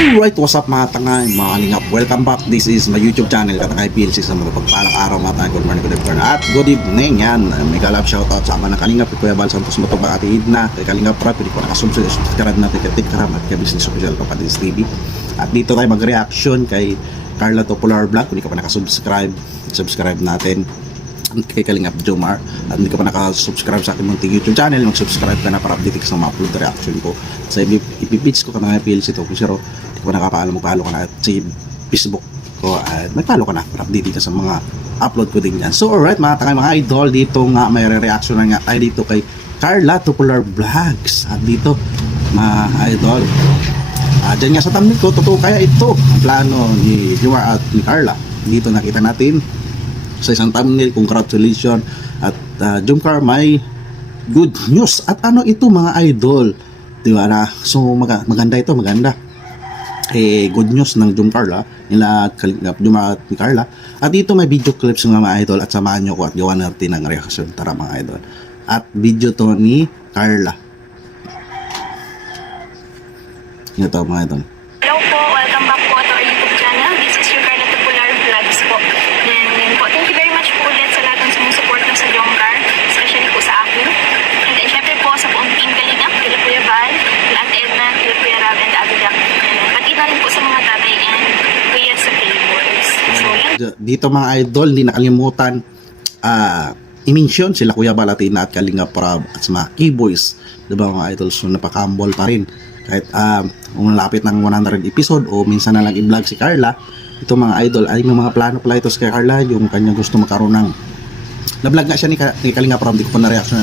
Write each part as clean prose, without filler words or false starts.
Alright, what's up mga tangay, mga kalingap. Welcome back. This is my YouTube channel, Katangay PLC, sa mga pagpalang araw mga tangay. Good morning, good afternoon, at good evening. Yan, may kalab shoutout sa ama ng kalingap, Kuya Bal Santos Matubang, Ate Idna, kay Kalingap Rap, hindi ko nakasubscribe natin kay Tikram at kay Business Official Kapatid TV. At dito tayo mag-reaction kay Carla Popular Vlog. Kung hindi ka pa nakasubscribe, subscribe natin. Kay Kalingap Jomar, at hindi ka pa nakasubscribe sa aking munting YouTube channel, mag-subscribe ka na para update ka sa mga upload reaction ko. Sa ipipits ko Katangay PLC to, pero hindi ka pa nakapaalam, magpalo ka na at si Facebook ko at magpalo ka na para update ka sa mga upload ko din yan. So alright mga tangay, mga idol, dito nga may reaction na nga tayo dito kay Carla Popular Vlogs. At dito mga idol, dyan nga sa thumbnail ko, totoo kaya ito ang plano ni Jomar at ni Carla. Dito nakita natin sa isang thumbnail, congratulations at Jomcar, may good news. At ano ito mga idol, di ba na? So maganda ito, maganda. Good news ng Jomcar nila Jomar at ni Carla. At dito may video clips ng mga idol, at samahan nyo ko at gawa natin ng reaction. Tara mga idol. At video to ni Carla. Ito mga idol. Hello po, welcome back po to our YouTube channel. This is your Carla Popular Vlogs po. And po, thank you very much po ulit sa lahat ng sumusuporta sa Jomcar, especially po sa akin. And then syempre po sa buong team Kalingap, kila Kuya Val, kila Ate Edna, kila Kuya Rab, and Ate Jack. Pati na rin po sa mga tatay and kuya sa Playboys. So yan. Dito mga idol, hindi nakalimutan i-mention sila Kuya Val, Ate Edna at Kalingap Rab at sa mga keyboys, diba mga idol? So napaka-humble pa rin kahit umalapit ng 100 episode o minsan na lang i-vlog si Carla. Ito mga idol ay may mga plano pala ito si Carla, yung kanya gusto magkaroon ng na-vlog nga siya ni Kalingap Rab, di ko pa na-reaction.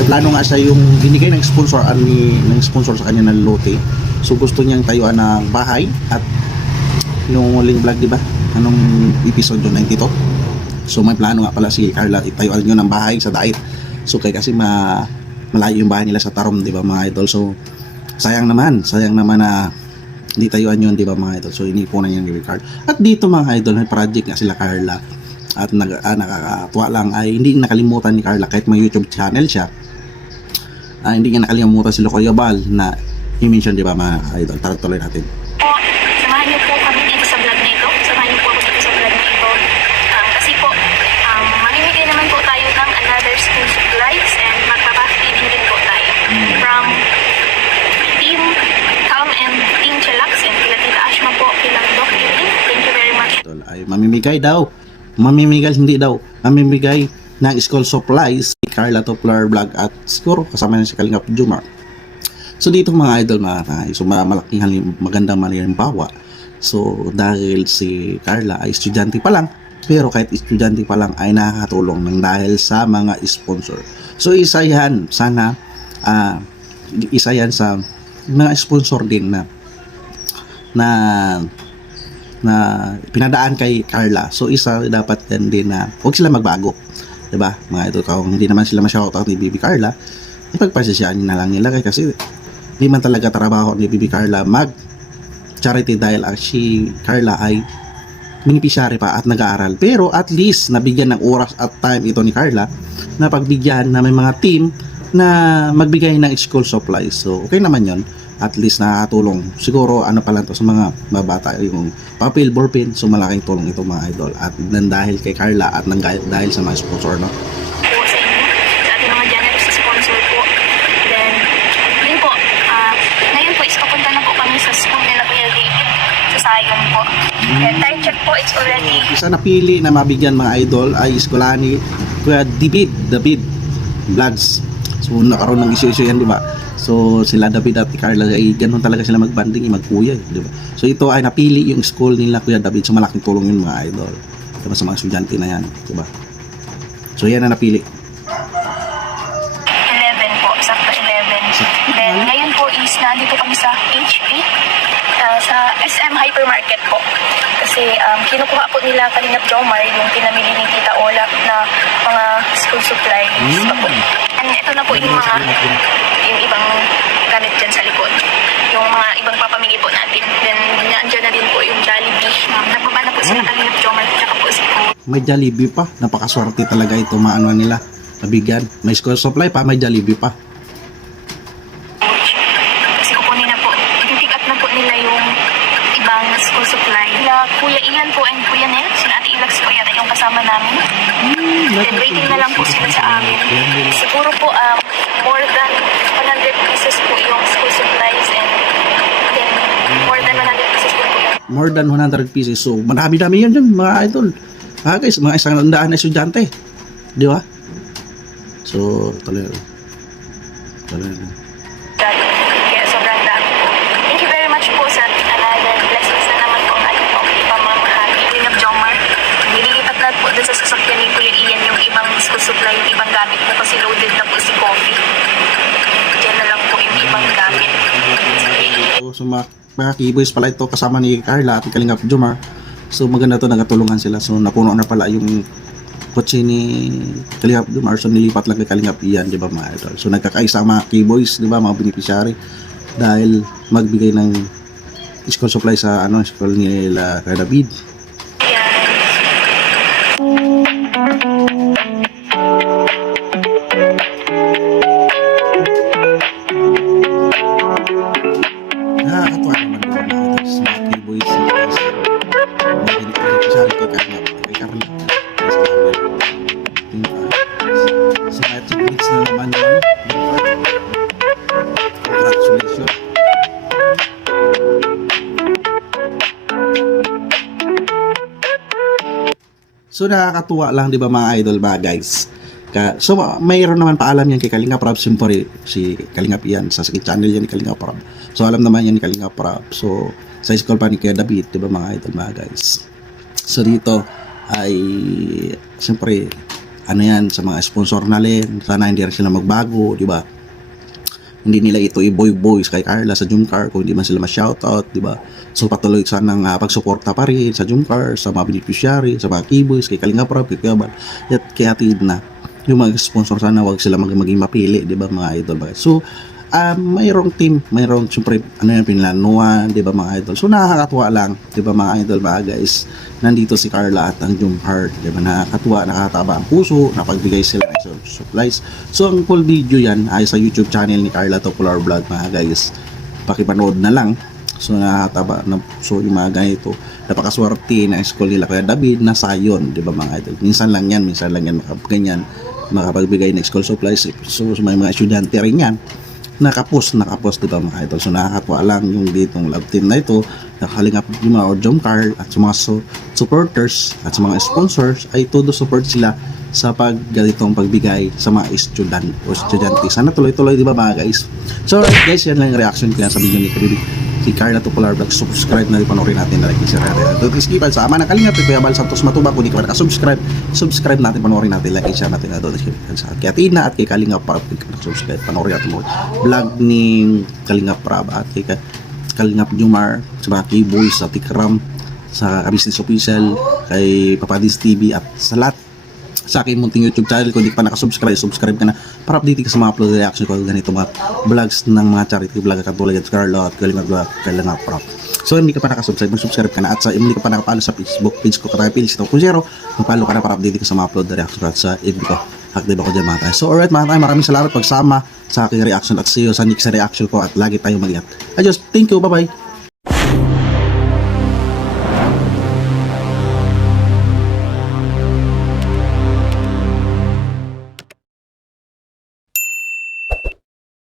May plano nga siya yung binigay ng sponsor ng sponsor sa kanya ng lote. So gusto niyang tayuan ng bahay, at yung huling vlog, di ba? Anong episode yun, 92? So may plano nga pala si Carla itayuan yun ng bahay sa Dait. So kasi malayo yung bahay nila sa Tarom, di ba mga idol? So sayang naman na hindi tayuan yun, di ba mga idol? So inipunan niya ni Carla. At dito mga idol, may project nga sila Carla. At nakakatuwa lang ay hindi nakalimutan ni Carla, kahit may YouTube channel siya, hindi niya nakalimutan sila Kuya Bal na i-mention, di ba mga idol? Tara tuloy natin. Po, samahan niyo po kami dito sa vlog na ito. Samahan niyo po ako dito sa vlog na ito. Kasi po, mamimigay naman po tayo ng another school supplies and magpapakitibin din po tayo. From Team Calm and Team Chillax and kila Tita Ashma po, kila Doc Irene. Thank you very much. Ay mamimigay ng school supplies si Carla Popular Vlog, at siguro kasama na si Kalingap Jomar. So dito mga idol, so malaking magandang halimbawa. So dahil si Carla ay estudyante pa lang, pero kahit estudyante pa lang ay nakakatulong ng dahil sa mga sponsor. So isa yan sa mga sponsor din na pinadaan kay Carla. So isa dapat din na huwag sila magbago, diba mga idol? Kung hindi naman sila ma-shoutout ni Bibi Carla, ipagpasyahan na lang nila, kasi hindi man talaga trabaho ni Bibi Carla mag charity, dahil si Carla ay beneficiary pa at nag-aaral. Pero at least nabigyan ng oras at time ito ni Carla na pagbigyan na may mga team na magbigay ng school supplies. So okay naman yon, at least nakakatulong. Siguro pa lang to sa mga mabata, yung papel, ballpen. So malaking tulong ito mga idol, at dahil kay Carla at dahil sa mga sponsor, no? Po sa inyo, sa ating mga generous sponsor po. Then, yun po, ngayon po is papunta na po kami sa school nila Kuya David sa Sayon po. And time check po, it's already Isa napili na mabigyan mga idol ay eskwelahan ni Kuya David Vlogs. So nakaroon ng issue yan, di ba? So sila David at Carla ay ganun talaga sila magbanding, magkuya, di ba? So ito ay napili yung school nila Kuya David. So malaking tulong yun mga idol, diba, sa mga estudyante na yan, di ba? So yan na napili. 11 po, sakto 11. Then, ngayon po is nandito kami sa HP, sa SM Hypermarket po. Kasi kinukuha po nila Kalingap Jomar yung pinamili ni Tita Olap na mga school supplies. And ito na po yung ibang gamit dyan sa likod. Yung mga ibang papamili po natin. Then, andyan na din po yung Jollibee. Nagbaba na po sila Kalingap Jomar, tsaka po si May Jollibee pa, napakaswerte talaga ito, maano nila, nabigyan. May school supply pa, may Jollibee pa. Kasi kukunin na po, i-pick up na po nila yung ibang school supply. Kuya Ian po and Kuya Nel, sila Ate Ilax po yata yung kasama namin. Then waiting na lang po sila sa amin. Siguro po more than 100 pieces po yung school supplies and then more than 100 pieces po po yung More than 100 pieces. So, marami-dami yun dyan, mga idol. Guys, mga 100 na estudyante. Di ba? So, tuloy. kaya sobrang dami po. Thank you very much po sa another blessings na naman po ang ating po pamamahagi. Kalingap Jomar, nililipat na po dun sa sasakyan ni Kuya Ian yung ibang school supply, yung ibang gamit na kasi loaded na po si Coffee. Diyan na lang po yung ibang gamit. So, mga keyboys pala ito kasama ni Carla at Kalingap Jomar. So, maganda to, nagtulungan sila. So, napuno na pala yung kotse ni Kalingap Jomar. So, nilipat lang kay Kalingap Ian, di ba mga idol? So, nagkakaisa ang mga keyboys, di ba, mga beneficiary dahil magbigay ng school supply sa school nila kay David. Nakakatuwa naman di ba mga idol? Sa mga keyboys, mga beneficiary kay Kalingap, kay Carla. So, mix na naman yun. Congratulations. So, nakakatuwa lang, di ba mga idol ba, guys? So, mayroon naman paalam yan kay Kalingap Rob. Siyempre, si Kalingap yan. Sa channel yan ni Kalingap Rob. So, alam naman yan ni Kalingap Rob. So, sa school pa ni Kuya David, di ba mga idol, mga guys? So, dito ay, siyempre, yan, sa mga sponsor na rin. Sana hindi rin sila magbago, di ba? Hindi nila ito i-boy-boys kay Carla sa Jumcar kung hindi man sila ma-shoutout, di ba? So patuloy sanang pagsuporta pa rin sa Jumcar, sa mga beneficiary, sa mga keyboys, kay Kalingap Rob, kay Kuya Bal, at kay Atid na. Yung mga sponsor sana wag sila maging mapili, di ba mga idol? So, mayroong team, mayroong siyempre, yung pinlanuan, di ba mga idol? So, nakakatuwa lang, di ba mga idol, mga guys? Nandito si Carla at ang Jumcar, di ba? Nakakatuwa, nakakataba ang puso, napagbigay sila ng supplies. So, ang full video yan ay sa YouTube channel ni Carla Topolar Vlog, mga guys. Pakipanood na lang. So, nakakataba na puso yung mga ganito. Napakaswerte na school nila kaya David na sayon, di ba mga idol? Minsan lang yan ganyan, makapagbigay ng school supplies. So, may mga estudyante rin yan. Nakapos di ba mga idol? So nakakatuwa lang yung ditong love team na ito, Kalingap yung mga Jomcar at sa mga supporters at sa mga sponsors ay todo support sila sa ganitong pagbigay sa mga estudyante. Sana tuloy-tuloy, di ba mga guys? So guys, yan lang yung reaction ko sa video ni si Carla Topolar Vlog. Subscribe na rin, panoorin natin na like share natin. Don't skip sa ama ng Kalingap Kuya Bal Santos Matuba. Kung di ka pa subscribe natin, panoorin natin, like share natin na doon sa kay Atina at kay Kalingap Prab. Subscribe, panoorin natin mo vlog ni Kalingap Prab at kay Kalingap Jomar, sa mga keyboys, sa Tikram, sa Business Official, kay Papadis TV at sa lahat sa aking munting YouTube channel. Kung di ka pa nakasubscribe, subscribe ka na para update ka sa mga upload reaction ko ganito mga vlogs ng mga charity vlog katulad ng Carla at Kalingap Prab. So hindi ka pa nakasubscribe, mag-subscribe ka na at sa hindi ka pa nakapalo sa Facebook page ko Katay Pilis ito kung zero, magpalo ka na para update ka sa mga upload reaction ko at sa FB ko. Active ako dyan mga tayo. So alright mga tayo, maraming salamat pagsama sa aking reaction at see you sa next reaction ko at lagi tayong mag-iat. Adios, thank you, bye bye.